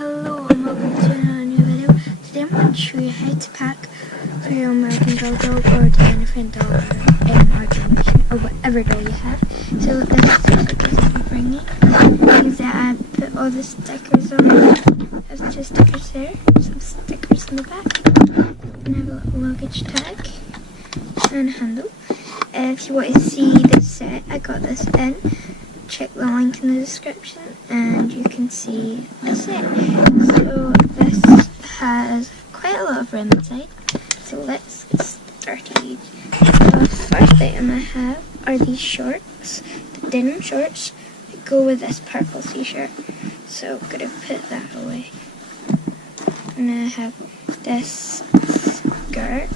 Hello and welcome to another new video. Today I'm going to show you how to pack for your American Girl dog or the Elephant dog or Dalmatian or whatever dog you have. So this is what I'm bringing. Things that I put all the stickers on. There's 2 stickers there, some stickers in the back, and I have a little luggage tag and a handle. If you want to see this set, I got this in. Check the link in the description and you can see the set. So this has quite a lot of room inside. So let's get started. The first item I have are these shorts, the denim shorts that go with this purple t-shirt. So I'm going to put that away. And I have this skirt.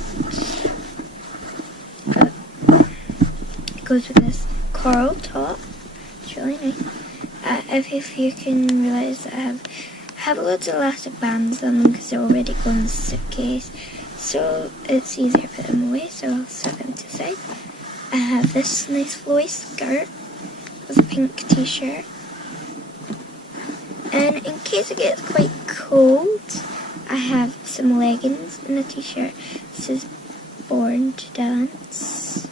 It goes with this coral top. It's really nice. If you can realise that I have loads of elastic bands on them because they're already going in the suitcase, so it's easier to put them away, so I'll set them to the side. I have this nice flowy skirt with a pink t-shirt, and in case it gets quite cold, I have some leggings and a t-shirt. This is Born to Dance.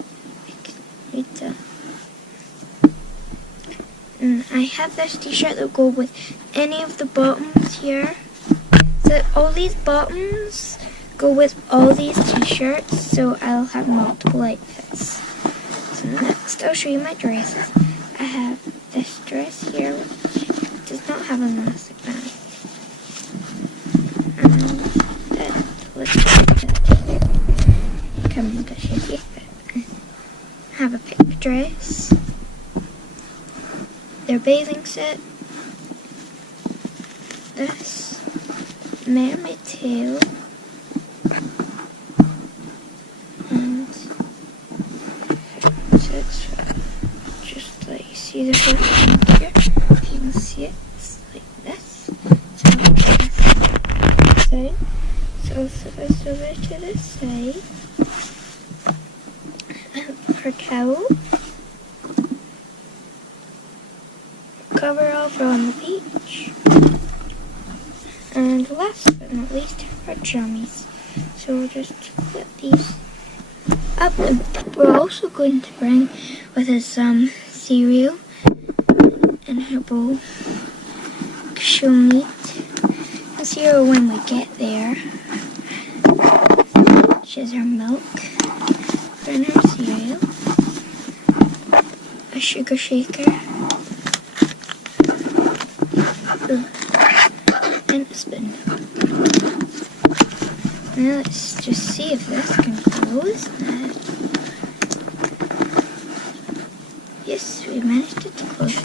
I can read that. And I have this t-shirt that will go with any of the bottoms here. So all these bottoms go with all these t-shirts, so I'll have multiple outfits. So next I'll show you my dresses. I have this dress here, which does not have an elastic band. And it looks like comes a bit shaky, but I have a pink dress. Their bathing set, this, mermaid tail, and so it's just like, you see the whole thing here, if you can see it, it's like this, so this side, so I'll flip this over to this side, and her towel. Cover over on the beach, and last but not least our jammies. So we'll just flip these up, and we're also going to bring with us some cereal in her bowl because she'll need the cereal when we get there. She has her milk and her cereal, a sugar shaker, and a spoon. Now let's just see if this can close. Yes, we managed to close it.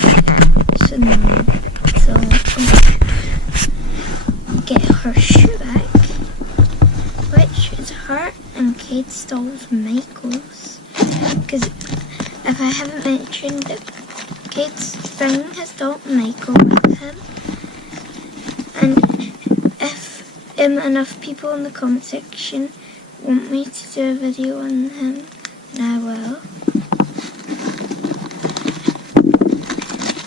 So now get her shoe bag, which is her and Kate Stoll's Michael's. Because if I haven't mentioned that Kate's thing has Dalton Michael with him. And if enough people in the comment section want me to do a video on him, then I will.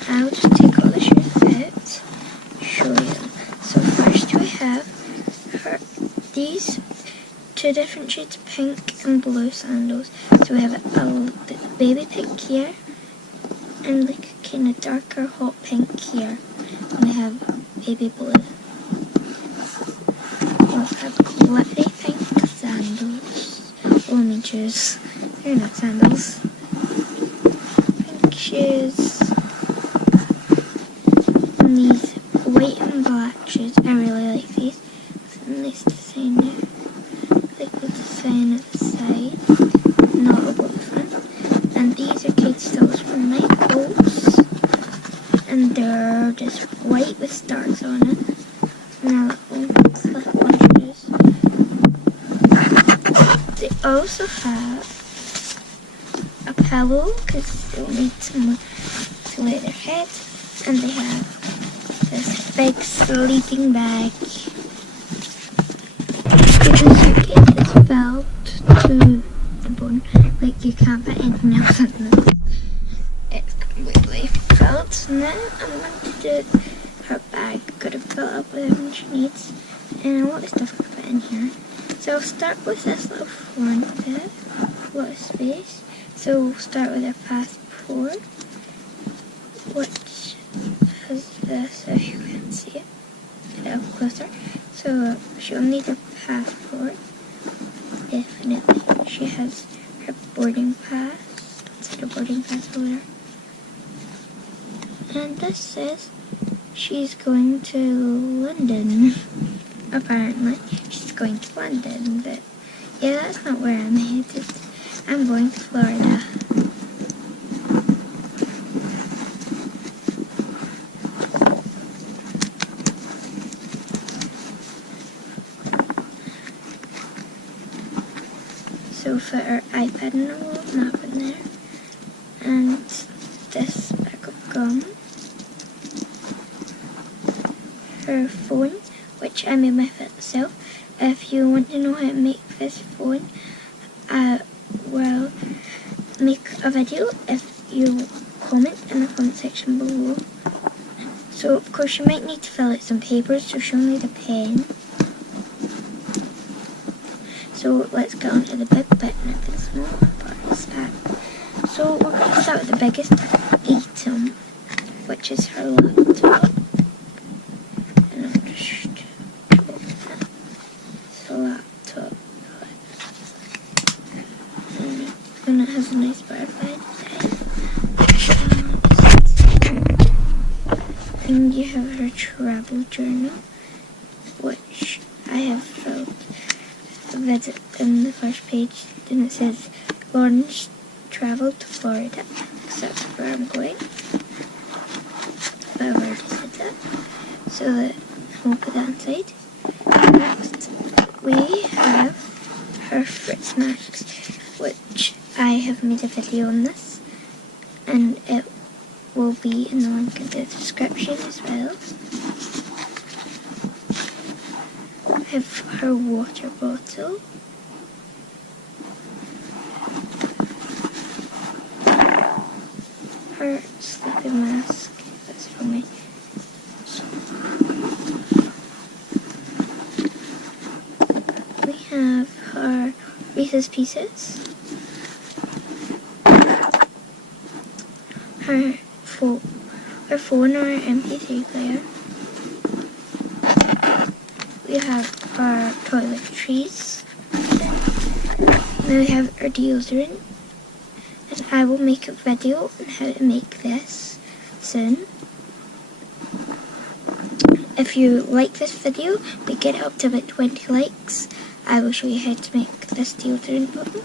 I'll just take all the shoes out, show you them. So first we have these 2 different shades of pink and blue sandals. So we have a baby pink here, and like a kind of darker hot pink here. And we have baby blue. We also have glittery pink sandals. Oh, I mean shoes. They're not sandals. Pink shoes. And these white and black shoes. I really like these. It's a nice design there. I like the design at the side. Not a blue one. And these are Kate Stills from Michael's. And they're just white with stars on it. And a little slip-on shoes. They also have a pillow because they'll need someone to lay their head. And they have this big sleeping bag. The suitcase is filled to the bone. Like you can't put anything else in this. It's completely filled. Now I'm going to do her bag. Got a fill it up with everything she needs. And a lot of stuff to put in here. So I'll start with this little front bit, a lot of space. So we'll start with her passport, which has this, if you can see it, put it up closer. So she'll need a passport, definitely. She has her boarding pass, that's her boarding pass holder. And this says she's going to London. Apparently, she's going to London, but yeah, that's not where I'm headed. I'm going to Florida. So for our iPad and a little map in there, and this bag of gum, her phone, which I made myself. If you want to know how to make this phone, I will make a video if you comment in the comment section below. So of course you might need to fill out some papers, so she'll need a pen. So let's get on to the big bit and the small part of this pack. So we're going to start with the biggest item, which is her laptop. And I'll just the laptop. And it has a nice butterfly design. And you have her travel journal, which I have filled visit in the first page, and it says Lauren's travel to Florida, because that's where I'm going. But I've already said that, so that we'll put that inside. Next, we have her Fritz masks, which I have made a video on this, and it will be in the link in the description as well. I have her water bottle, her sleeping mask, that's for me. We have her Reese's Pieces, her phone or her MP3 player. We have our toiletries. Then we have our deodorant. And I will make a video on how to make this soon. If you like this video, we get it up to about 20 likes. I will show you how to make this deodorant bottle.